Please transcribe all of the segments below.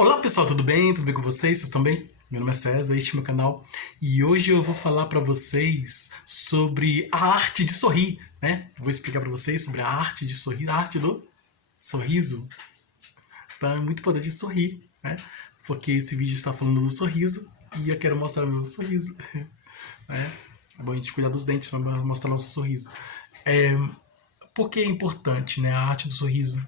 Olá pessoal, tudo bem? Tudo bem com vocês? Vocês estão bem? Meu nome é César, este é meu canal e hoje eu vou falar para vocês sobre a arte de sorrir, né? Vou explicar para vocês sobre a arte de sorrir, a arte do sorriso. Tá? É muito importante sorrir, né? Porque esse vídeo está falando do sorriso e eu quero mostrar o meu sorriso, né? É bom a gente cuidar dos dentes para mostrar nosso sorriso. Por que é importante, né, a arte do sorriso?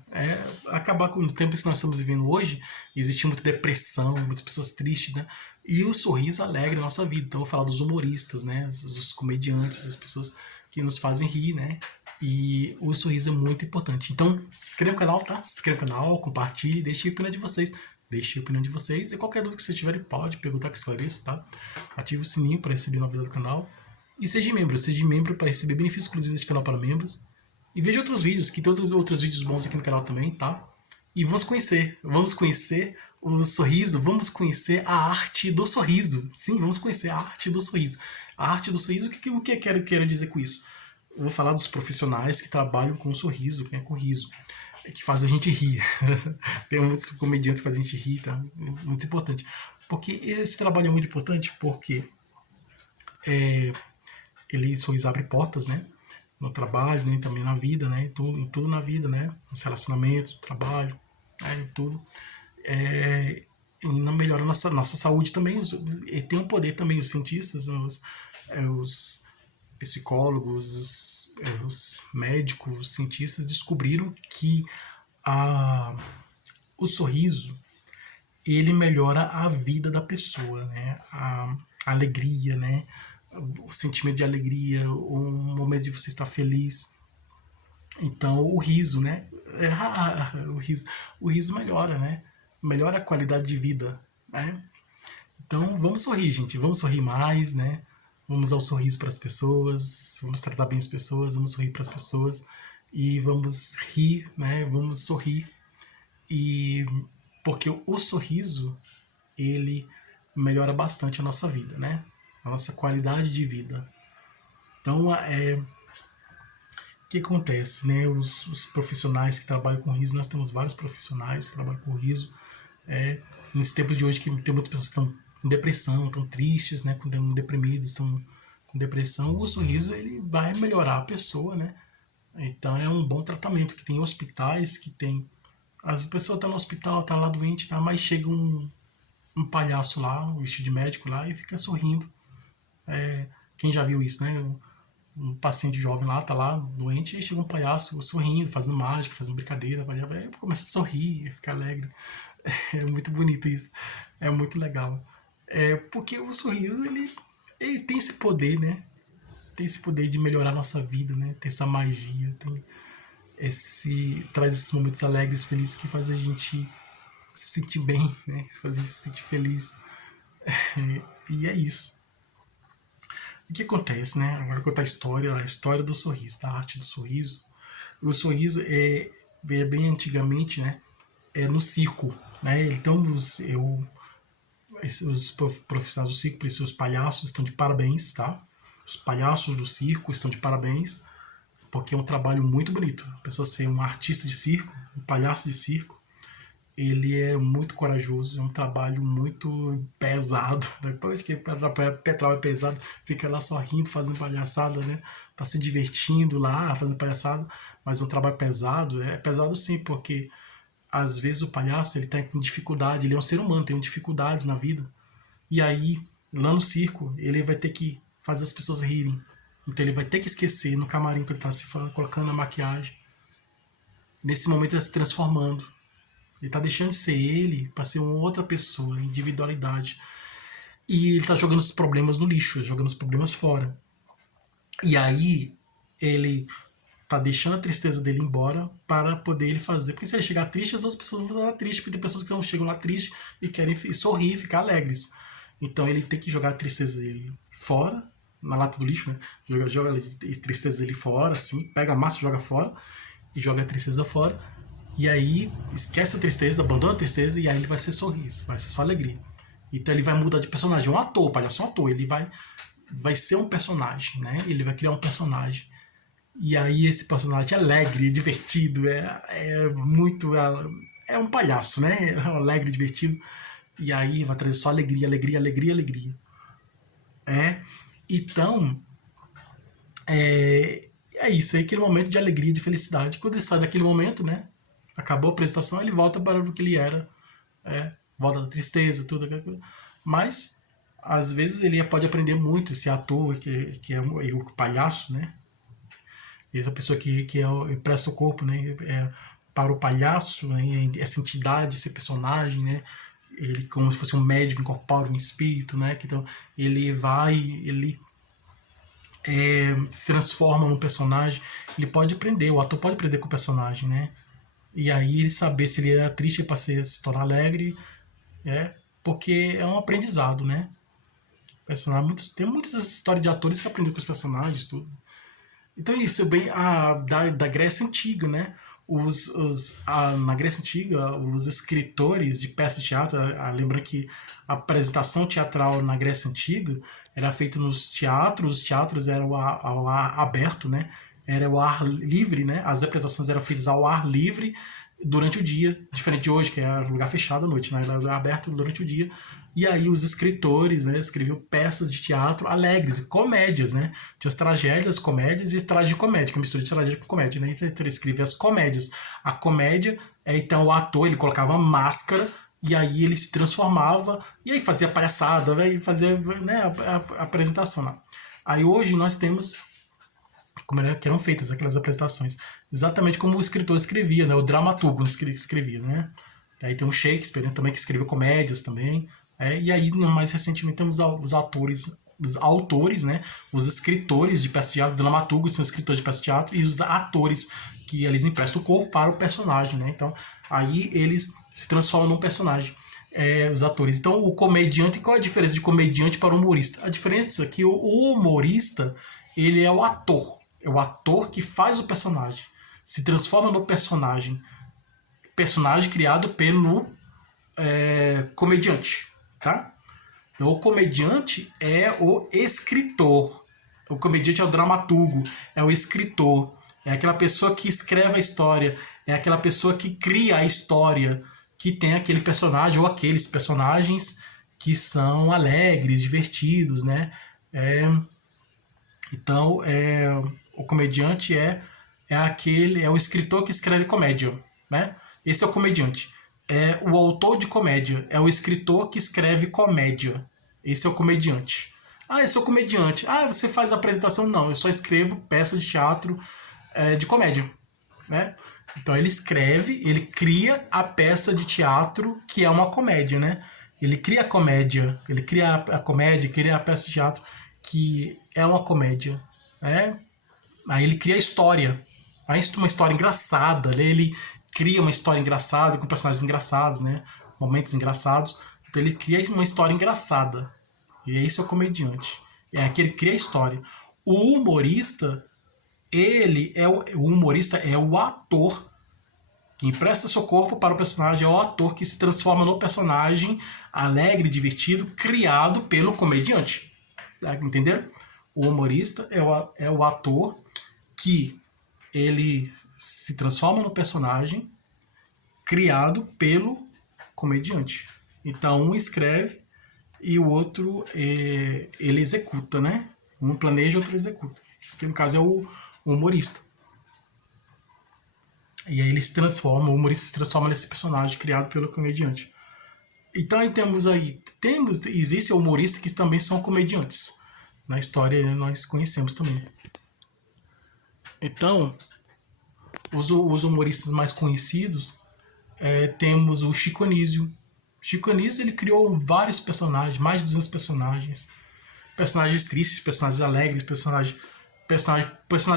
Acabar com o tempo que nós estamos vivendo hoje, existe muita depressão, muitas pessoas tristes, né? E o sorriso alegra a nossa vida. Então eu vou falar dos humoristas, né? Os comediantes, as pessoas que nos fazem rir, né? E o sorriso é muito importante. Então se inscreva no canal, tá? Se inscreva no canal, compartilhe, deixe a opinião de vocês. Deixe a opinião de vocês e qualquer dúvida que vocês tiverem pode perguntar que esclareço, tá? Ative o sininho para receber novidade do canal. E seja membro para receber benefícios exclusivos deste canal para membros. E veja outros vídeos, que tem outros vídeos bons aqui no canal também, tá? E vamos conhecer o sorriso, vamos conhecer a arte do sorriso. Sim, vamos conhecer a arte do sorriso. A arte do sorriso, o que eu quero dizer com isso? Eu vou falar dos profissionais que trabalham com sorriso, com riso, que faz a gente rir. Tem muitos comediantes que fazem a gente rir, tá? Muito importante. Porque esse trabalho é muito importante porque ele sorriso abre portas, né? No trabalho, né, também na vida, né, em tudo na vida, né, nos relacionamentos, no trabalho, né, em tudo. E não melhora a nossa saúde também. E tem um poder também os cientistas, os psicólogos, os médicos, os cientistas descobriram que o sorriso ele melhora a vida da pessoa, né, a alegria, né, o sentimento de alegria, o momento de você estar feliz. Então, o riso, né? O riso melhora, né? Melhora a qualidade de vida, né? Então, vamos sorrir, gente. Vamos sorrir mais, né? Vamos dar um sorriso para as pessoas, vamos tratar bem as pessoas, vamos sorrir para as pessoas e vamos rir, né? Vamos sorrir. E porque o sorriso, ele melhora bastante a nossa vida, né? A nossa qualidade de vida. Então, o que acontece, né? Os profissionais que trabalham com riso, nós temos vários profissionais que trabalham com riso. Nesse tempo de hoje que tem muitas pessoas que estão com depressão, estão tristes, né? Estão deprimidas, estão com depressão. O sorriso ele vai melhorar a pessoa, né? Então é um bom tratamento. Que tem hospitais que tem as pessoas estão no hospital, tá lá doente, tá, mas chega um palhaço lá, um vestido de médico lá e fica sorrindo. Quem já viu isso, né? Um paciente jovem lá, tá lá, doente, e chega um palhaço sorrindo, fazendo mágica, fazendo brincadeira, aí começa a sorrir, fica alegre. É muito bonito isso, é muito legal. Porque o sorriso, ele tem esse poder, né? Tem esse poder de melhorar a nossa vida, né? Tem essa magia, traz esses momentos alegres, felizes que faz a gente se sentir bem, né? Faz a gente se sentir feliz. E é isso. O que acontece, né? Agora contar a história do sorriso, da arte do sorriso. O sorriso é bem antigamente, né? É no circo, né? Então os profissionais do circo, os palhaços estão de parabéns, tá? Os palhaços do circo estão de parabéns, porque é um trabalho muito bonito. A pessoa ser um artista de circo, um palhaço de circo, ele é muito corajoso, é um trabalho muito pesado. Depois que o trabalho é pesado, fica lá só rindo, fazendo palhaçada, né? Tá se divertindo lá, fazendo palhaçada, mas é um trabalho pesado. É pesado sim, porque às vezes o palhaço ele tá com dificuldade, ele é um ser humano, tem uma dificuldade na vida. E aí, lá no circo, ele vai ter que fazer as pessoas rirem. Então ele vai ter que esquecer no camarim que ele tá se colocando a maquiagem. Nesse momento ele tá se transformando. Ele tá deixando de ser ele para ser uma outra pessoa, individualidade. E ele tá jogando os problemas no lixo, jogando os problemas fora. E aí ele tá deixando a tristeza dele embora para poder ele fazer. Porque se ele chegar triste, as outras pessoas vão estar tristes, porque tem pessoas que não chegam lá tristes e querem sorrir, ficar alegres. Então ele tem que jogar a tristeza dele fora, na lata do lixo, né? Joga a tristeza dele fora, assim, pega a massa, joga fora e joga a tristeza fora. E aí esquece a tristeza, abandona a tristeza e aí ele vai ser sorriso, vai ser só alegria. Então ele vai mudar de personagem, é um ator, o palhaço é um ator, ele vai ser um personagem, né? Ele vai criar um personagem. E aí esse personagem é alegre, divertido, é um palhaço, né? É um alegre, divertido. E aí vai trazer só alegria, alegria, alegria, alegria. Então, é isso, é aquele momento de alegria, de felicidade. Quando ele sai daquele momento, né? Acabou a apresentação, ele volta para o que ele era. Volta da tristeza, tudo aquela coisa. Mas, às vezes, ele pode aprender muito, esse ator que é o palhaço, né? Essa pessoa que presta o corpo, né? Para o palhaço, né? Essa entidade, esse personagem, né? Ele como se fosse um médico, incorpora um espírito, né? Então, ele se transforma num personagem. Ele pode aprender, o ator pode aprender com o personagem, né? E aí ele saber se ele era triste para se tornar alegre, porque é um aprendizado, né? Personagem, tem muitas histórias de atores que aprendem com os personagens, tudo. Então isso é bem da Grécia Antiga, né? Na Grécia Antiga, os escritores de peças de teatro, lembrando que a apresentação teatral na Grécia Antiga era feita nos teatros, os teatros eram ao ar aberto, né? Era o ar livre, né? As apresentações eram feitas ao ar livre durante o dia, diferente de hoje, que é lugar fechado à noite, né? Era aberto durante o dia. E aí os escritores, né, escreviam peças de teatro alegres, comédias, né? Tinha as tragédias, comédias e tragicomédia, que é uma mistura de tragédia com comédia, né? Então ele escrevia as comédias. A comédia, então o ator, ele colocava máscara e aí ele se transformava e aí fazia palhaçada, né? E fazia, né, a apresentação lá. Aí hoje nós temos que eram feitas aquelas apresentações, exatamente como o escritor escrevia, né? O dramaturgo escrevia, né? Aí tem o Shakespeare, né, também, que escreveu comédias também. E aí, mais recentemente, temos os autores, né? Os escritores de peças de teatro, dramaturgos são escritores de peças de teatro, e os atores, que eles emprestam o corpo para o personagem, né? Então, aí eles se transformam num personagem. Os atores. Então, o comediante, qual é a diferença de comediante para humorista? A diferença é que o humorista, ele é o ator. É o ator que faz o personagem. Se transforma no personagem. Personagem criado pelo comediante, tá? Então, o comediante é o escritor. O comediante é o dramaturgo, é o escritor. É aquela pessoa que escreve a história. É aquela pessoa que cria a história, que tem aquele personagem ou aqueles personagens que são alegres, divertidos, né? Então, o comediante é o escritor que escreve comédia, né? Esse é o comediante. É o autor de comédia, é o escritor que escreve comédia. Esse é o comediante. Eu sou comediante. Você faz a apresentação? Não, eu só escrevo peças de teatro de comédia, né? Então ele escreve, ele cria a peça de teatro que é uma comédia, né? Ele cria a comédia, ele cria a comédia, cria a peça de teatro que é uma comédia, né? Aí ele cria a história, uma história engraçada, né? Ele cria uma história engraçada com personagens engraçados, né? Momentos engraçados. Então ele cria uma história engraçada. E esse é o comediante. É aquele que cria a história. O humorista, o humorista é o ator que empresta seu corpo para o personagem, é o ator que se transforma no personagem alegre, divertido, criado pelo comediante. Entenderam? O humorista é o ator que ele se transforma no personagem criado pelo comediante. Então um escreve e o outro ele executa, né? Um planeja, outro executa. Que no caso é o humorista. E aí ele se transforma, o humorista se transforma nesse personagem criado pelo comediante. Então aí existem humoristas que também são comediantes. Na história nós conhecemos também. Então, os humoristas mais conhecidos, temos o Chico Anísio. Chico Anísio, ele criou vários personagens, mais de 200 personagens. Personagens tristes, personagens alegres, personagem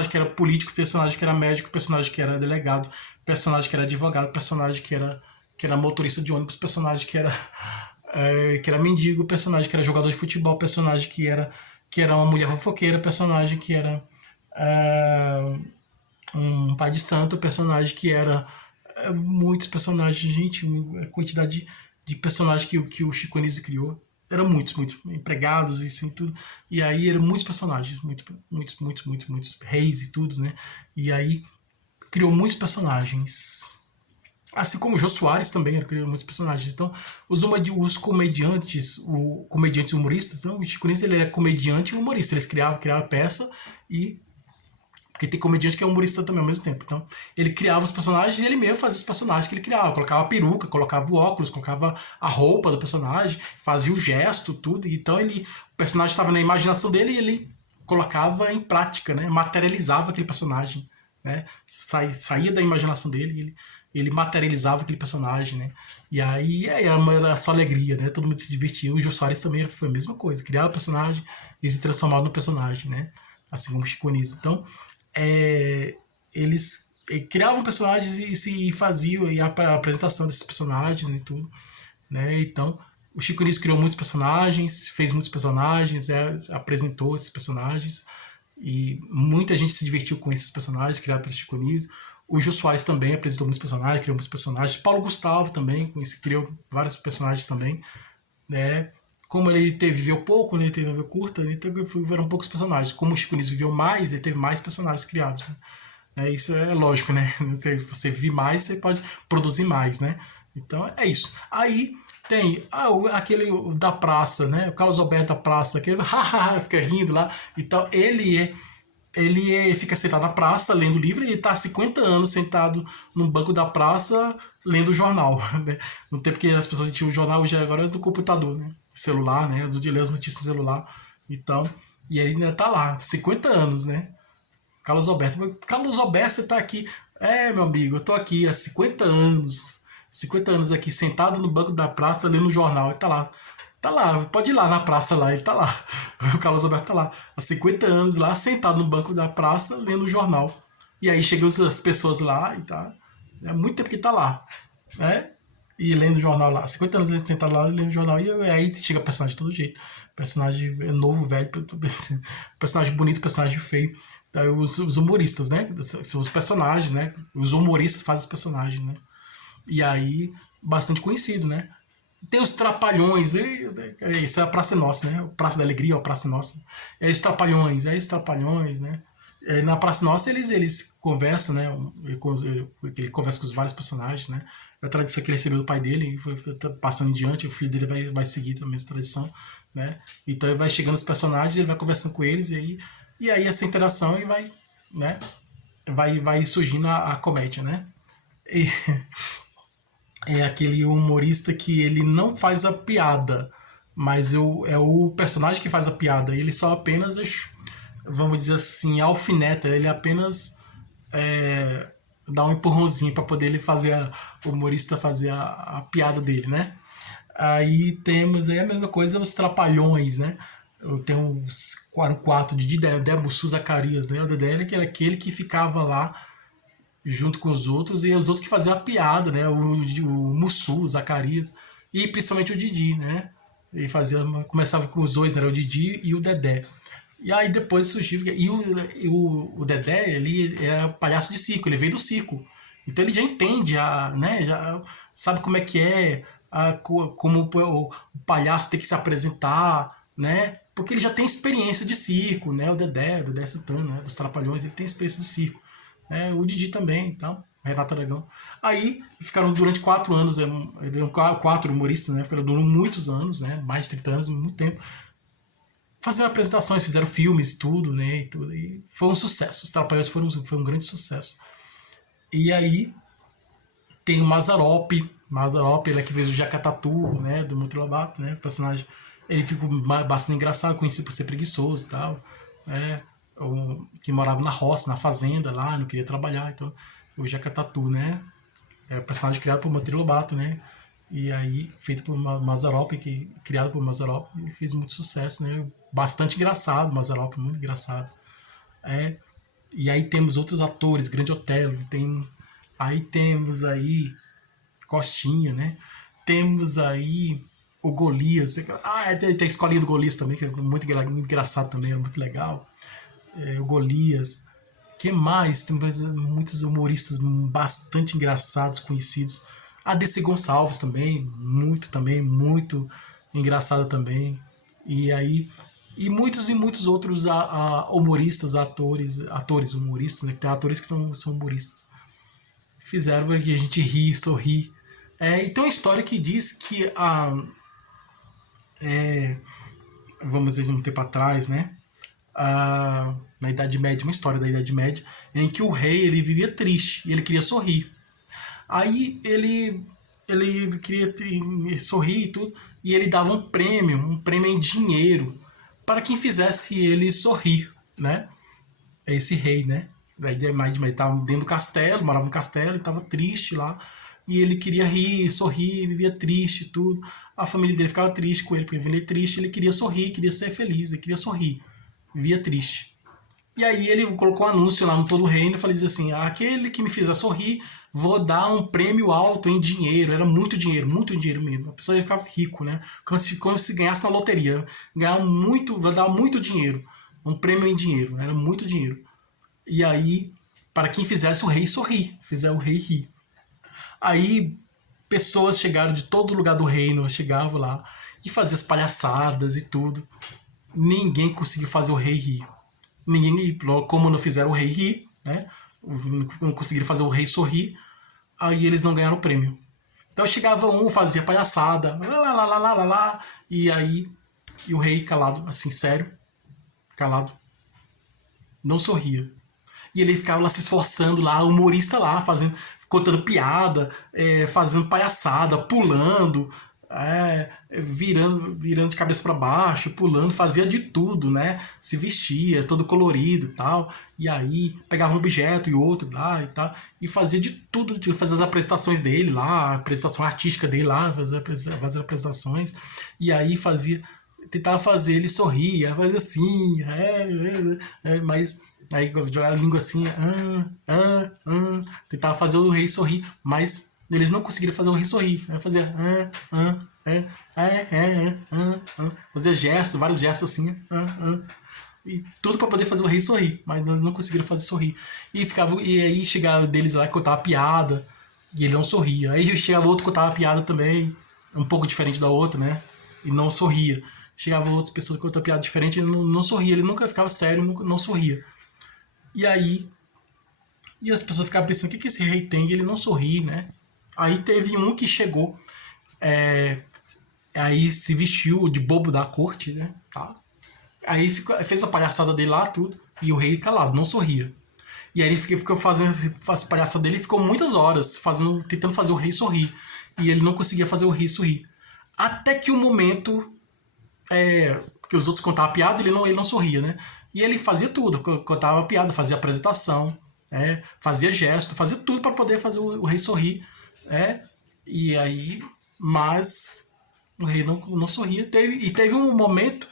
que era político, personagem que era médico, personagem que era delegado, personagem que era advogado, personagem que era motorista de ônibus, personagem que era mendigo, personagem que era jogador de futebol, personagem que era uma mulher fofoqueira, personagem que era um pai de santo, personagem que era muitos personagens, gente, a quantidade de personagens que o Chico Anísio criou. Eram muitos empregados e assim tudo. E aí eram muitos personagens, muitos reis e tudo, né? E aí criou muitos personagens. Assim como o Jô Soares também, ele criou muitos personagens. Então, os comediantes humoristas, então, o Chico Anísio ele é comediante e humorista. Eles criavam peça e... Porque tem comediante que é humorista também ao mesmo tempo. Então, ele criava os personagens e ele mesmo fazia os personagens que ele criava. Colocava a peruca, colocava o óculos, colocava a roupa do personagem, fazia o gesto, tudo. Então, o personagem estava na imaginação dele e ele colocava em prática, né? Materializava aquele personagem, né? Saía da imaginação dele, ele materializava aquele personagem, né? E aí era só alegria, né? Todo mundo se divertia. O Jô Soares também foi a mesma coisa, criava o personagem e se transformava no personagem, né? Assim como o Chico Anísio. Então, eles criavam personagens e faziam a apresentação desses personagens e tudo, né? Então, o Chico Anísio criou muitos personagens, fez muitos personagens, apresentou esses personagens e muita gente se divertiu com esses personagens criados pelo Chico Anísio. O Jô Soares também apresentou muitos personagens, criou muitos personagens. Paulo Gustavo também criou vários personagens também, né? Como ele viveu pouco, né? Ele viveu curta, eram poucos personagens. Como o Chico Anísio viveu mais, ele teve mais personagens criados, né? Isso é lógico, né? Se você vive mais, você pode produzir mais, né? Então é isso. Aí tem aquele da praça, né? O Carlos Alberto da praça, que ele fica rindo lá e tal. Ele fica sentado na praça lendo livro e está há 50 anos sentado num banco da praça lendo o jornal. Né? No tempo que as pessoas tinham o jornal, hoje agora é do computador, né? Celular, né? As notícias no celular. Então, e ele ainda tá lá, 50 anos, né? Carlos Alberto. Carlos Alberto, você tá aqui. Meu amigo, eu tô aqui há 50 anos. 50 anos aqui, sentado no banco da praça, lendo o jornal. Ele tá lá. Tá lá, pode ir lá na praça lá, ele tá lá. O Carlos Alberto tá lá. Há 50 anos lá, sentado no banco da praça, lendo o jornal. E aí chegam as pessoas lá e tá. É muito tempo que tá lá. Né? E lendo o jornal lá. 50 anos ele sentado lá lendo o jornal. E aí chega personagem de todo jeito. Personagem novo, velho, personagem bonito, personagem feio. Daí os humoristas, né? São os personagens, né? Os humoristas fazem os personagens, né? E aí, bastante conhecido, né? Tem os Trapalhões, isso é a Praça Nossa, né? Praça da Alegria, a Praça Nossa. Os Trapalhões, né? Na Praça Nossa eles conversam, né? Ele conversa com os vários personagens, né? A tradição que ele recebeu do pai dele, e foi passando em diante, o filho dele vai seguir a mesma tradição, né? Então ele vai chegando os personagens, ele vai conversando com eles, e aí essa interação e vai, né? Vai surgindo a comédia, né? E é aquele humorista que ele não faz a piada, mas é o personagem que faz a piada. Ele só apenas, vamos dizer assim, alfineta. Ele apenas dá um empurrãozinho para poder ele o humorista fazer a piada dele, né? Aí temos aí a mesma coisa, os Trapalhões, né? Tem uns quatro de Dedé, Mussu, Zacarias, né? O Dedé era aquele que ficava lá junto com os outros, e os outros que faziam a piada, né? O Mussu, o Zacarias, e principalmente o Didi, né? Ele começava com os dois, né? O Didi e o Dedé. E aí depois surgiu. O Dedé, ele é palhaço de circo, ele veio do circo. Então ele já entende, né? Já sabe como é que como o palhaço tem que se apresentar, né? Porque ele já tem experiência de circo, né? O Dedé Santana, né? Dos Trapalhões, ele tem experiência do circo. O Didi também, então, Renato Aragão. Aí ficaram durante 4 anos, eram 4 humoristas, né? Ficaram durante muitos anos, né? Mais de 30 anos, muito tempo. Fazendo apresentações, fizeram filmes, tudo, né? E foi um sucesso. Os Trapalhões foi um grande sucesso. E aí tem o Mazzaropi. Mazzaropi, ele é que fez o Jacatatu, né? Do Monteiro Lobato, né? O personagem. Ele ficou bastante engraçado, conhecido por ser preguiçoso e tal, né? Que morava na roça, na fazenda lá, não queria trabalhar, então o Jacatatu, né? É o personagem criado por Monteiro Lobato, né? E aí, feito por Mazzaropi, criado por Mazzaropi, e fez muito sucesso, né? Bastante engraçado, Mazzaropi, muito engraçado. E aí temos outros atores, Grande Otelo, aí temos aí Costinha, né? Temos aí o Golias, tem a escolinha do Golias também, que é muito engraçado também, é muito legal. O Golias, que mais? Tem muitos humoristas bastante engraçados, conhecidos. A DC Gonçalves também, muito engraçada também. E aí, e muitos outros humoristas, atores humoristas, né? Tem atores que são humoristas. fizeram que a gente rir, sorrir. E tem uma história que diz que vamos dizer, um tempo atrás, né? Na Idade Média, uma história da Idade Média, em que o rei ele vivia triste e ele queria sorrir. Aí ele queria sorrir e tudo, e ele dava um prêmio em dinheiro para quem fizesse ele sorrir, né? É esse rei, né? Daí ele estava dentro do castelo, morava no castelo, e estava triste lá. E ele queria rir, sorrir, vivia triste e tudo. A família dele ficava triste com ele, porque ele vivia triste, ele queria sorrir, queria ser feliz, ele queria sorrir. Vivia triste. E aí ele colocou um anúncio lá no todo o reino e falou assim, aquele que me fizer sorrir, vou dar um prêmio alto em dinheiro. Era muito dinheiro mesmo. A pessoa ia ficar rico, né? Como se ganhasse na loteria. Ganhar muito, vai dar muito dinheiro. Um prêmio em dinheiro. Era muito dinheiro. E aí, para quem fizesse o rei sorrir, fizer o rei rir. Aí, pessoas chegaram de todo lugar do reino, chegavam lá e faziam as palhaçadas e tudo. Ninguém conseguiu fazer o rei rir. Ninguém, como não fizeram o rei rir, né? Não conseguiram fazer o rei sorrir, aí eles não ganharam o prêmio. Então chegava um, fazia palhaçada, lá, e aí e o rei calado, assim, sério, calado, não sorria. E ele ficava lá se esforçando lá, humorista lá, contando piada, fazendo palhaçada, pulando, virando de cabeça para baixo, pulando, fazia de tudo, né? Se vestia, todo colorido e tal. E aí pegava um objeto e outro lá e tal. E fazia de tudo, fazia as apresentações dele lá, a apresentação artística dele lá, fazia as apresentações. E aí tentava fazer ele sorrir, fazia assim, mas aí jogava a língua assim, tentava fazer o rei sorrir, mas eles não conseguiram fazer o rei sorrir. Fazia fazia gestos, vários gestos assim, e tudo para poder fazer o rei sorrir, mas eles não conseguiram fazer sorrir. E aí chegava deles lá que contava piada e ele não sorria. Aí chegava outro que contava piada também, um pouco diferente da outra, né? E não sorria. Chegava outras pessoas que contavam piada diferente e não sorria. Ele nunca ficava sério, não sorria. E aí as pessoas ficavam pensando, o que esse rei tem? E ele não sorri, né? Aí teve um que chegou, aí se vestiu de bobo da corte, né? Tá? Aí fez a palhaçada dele lá, tudo, e o rei calado, não sorria. E aí ele ficou fazendo as palhaçadas dele e ficou muitas horas tentando fazer o rei sorrir. E ele não conseguia fazer o rei sorrir. Até que o momento que os outros contavam piada, ele não sorria, né? E ele fazia tudo, contava piada, fazia apresentação, fazia gesto, fazia tudo para poder fazer o rei sorrir. E aí, mas o rei não sorria. Teve um momento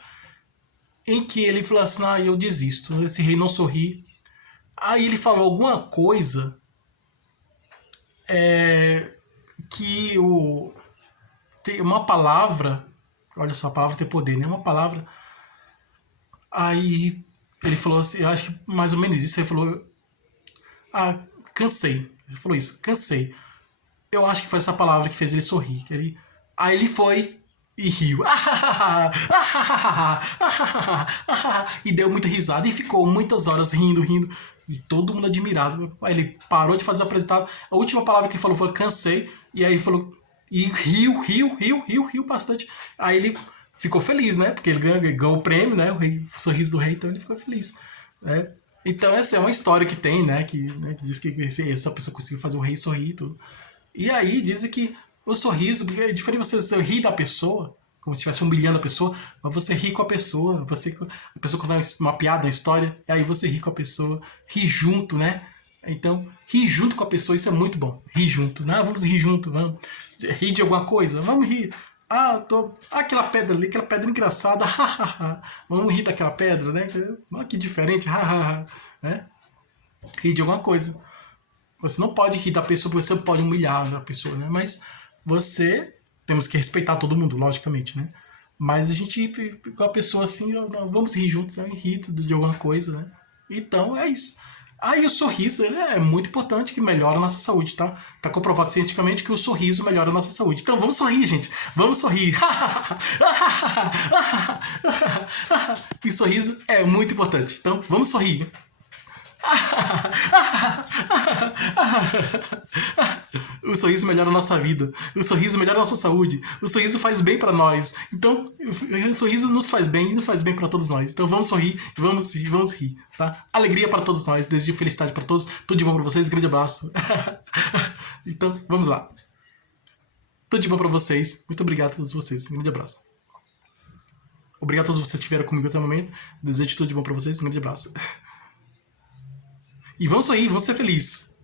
em que ele falou assim, eu desisto, esse rei não sorri. Aí ele falou alguma coisa que tem uma palavra, olha só, a palavra tem poder, né? Uma palavra. Aí ele falou assim, eu acho que mais ou menos isso, ele falou, cansei. Ele falou isso, cansei. Eu acho que foi essa palavra que fez ele sorrir. Aí ele foi e riu. E deu muita risada e ficou muitas horas rindo. E todo mundo admirado. Aí ele parou de fazer a apresentação. A última palavra que ele falou foi cansei. E aí ele falou. E riu bastante. Aí ele ficou feliz, né? Porque ele ganhou o prêmio, né? O sorriso do rei, então ele ficou feliz. Né? Então essa é uma história que tem, né? Que diz que essa pessoa conseguiu fazer o rei sorrir e tudo. E aí dizem que o sorriso, porque é diferente você rir da pessoa, como se estivesse humilhando a pessoa, mas você ri com a pessoa, a pessoa conta uma piada, uma história, e aí você ri com a pessoa, ri junto, né? Então, rir junto com a pessoa, isso é muito bom. Rir junto, né? Vamos rir junto, vamos rir de alguma coisa, vamos rir. Aquela pedra ali, aquela pedra engraçada, vamos rir daquela pedra, né? Que diferente, né? Rir de alguma coisa. Você não pode rir da pessoa, você pode humilhar a pessoa, né? Mas temos que respeitar todo mundo, logicamente, né? Mas a gente, com a pessoa assim, vamos rir junto, né? Rir de alguma coisa, né? Então, é isso. Aí o sorriso, ele é muito importante, que melhora a nossa saúde, tá? Tá comprovado cientificamente que o sorriso melhora a nossa saúde. Então, vamos sorrir, gente. Vamos sorrir. E sorriso é muito importante. Então, vamos sorrir. O sorriso melhora a nossa vida. O sorriso melhora a nossa saúde. O sorriso faz bem pra nós. Então, o sorriso nos faz bem e faz bem pra todos nós. Então vamos sorrir, vamos rir, tá? Alegria para todos nós. Desejo felicidade pra todos. Tudo de bom pra vocês. Grande abraço. Então, vamos lá. Tudo de bom pra vocês. Muito obrigado a todos vocês. Grande abraço. Obrigado a todos vocês que estiveram comigo até o momento. Desejo tudo de bom pra vocês. Grande abraço. E vamos sorrir, vamos ser felizes.